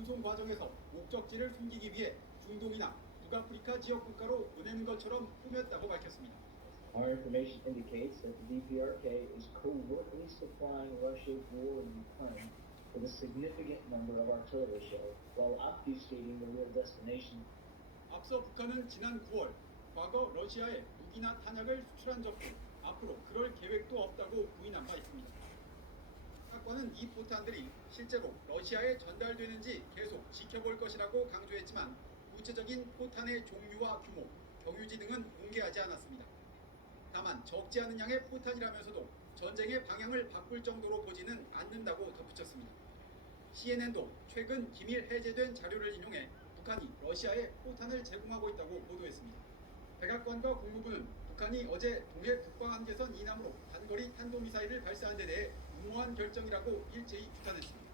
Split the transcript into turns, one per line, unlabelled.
운송 과정에서 목적지를 숨기기 위해 중동이나 북아프리카 지역 국가로 보내는 것처럼 꾸몄다고 밝혔습니다.
Our information indicates that the DPRK is covertly supplying Russia's war in Ukraine with a significant number of artillery shells while obfuscating the real destination.
앞서 북한은 지난 9월 과거 러시아에 무기나 탄약을 수출한 적도 앞으로 그럴 계획도 없다고 부인한 바 있습니다. 사건은 이 포탄들이 실제로 러시아에 전달되는지 계속 지켜볼 것이라고 강조했지만 구체적인 포탄의 종류와 규모, 경유지 등은 공개하지 않았습니다. 다만 적지 않은 양의 포탄이라면서도 전쟁의 방향을 바꿀 정도로 보지는 않는다고 덧붙였습니다. CNN도 최근 기밀 해제된 자료를 인용해 북한이 러시아에 포탄을 제공하고 있다고 보도했습니다. 백악관과 국무부는 북한이 어제 동해 북방한계선 이남으로 단거리 탄도미사일을 발사한 데 대해 무모한 결정이라고 일제히 규탄했습니다.